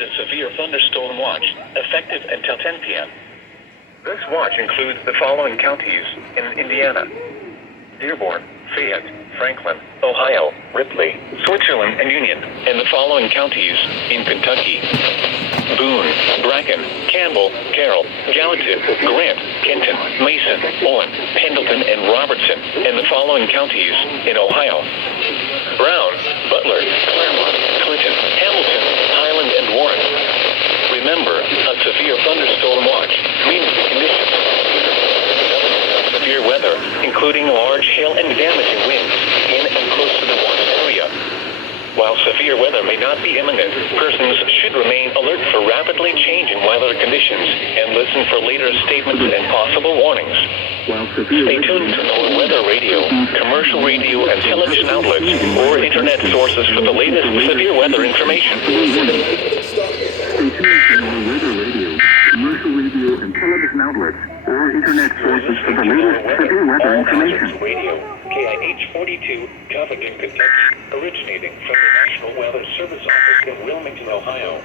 issued a severe thunderstorm watch, effective until 10 p.m. This watch includes the following counties in Indiana: Dearborn, Fayette, Franklin, Ohio, Ripley, Switzerland, and Union, and the following counties in Kentucky: Boone, Bracken, Campbell, Carroll, Gallatin, Grant, Kenton, Mason, Owen, Pendleton, and Robertson, and the following counties in Ohio: Brown, Butler, Claremont, Clinton, Hamilton, Highland, and Warren. Remember, a severe thunderstorm watch means the conditions of severe weather, including large hail and damaging winds, in and close to the watch area. While severe weather may not be imminent, persons should remain alert for rapidly changing weather conditions and listen for later statements and possible warnings. Stay tuned to our weather radio, commercial radio and television outlets, or internet sources for the latest severe weather information. Stay tuned to our weather radio, commercial radio and television outlets, or internet sources for the latest severe weather information. Radio, KIH 42, Covington, Kentucky, originating from the National Weather Service Office in Wilmington, Ohio.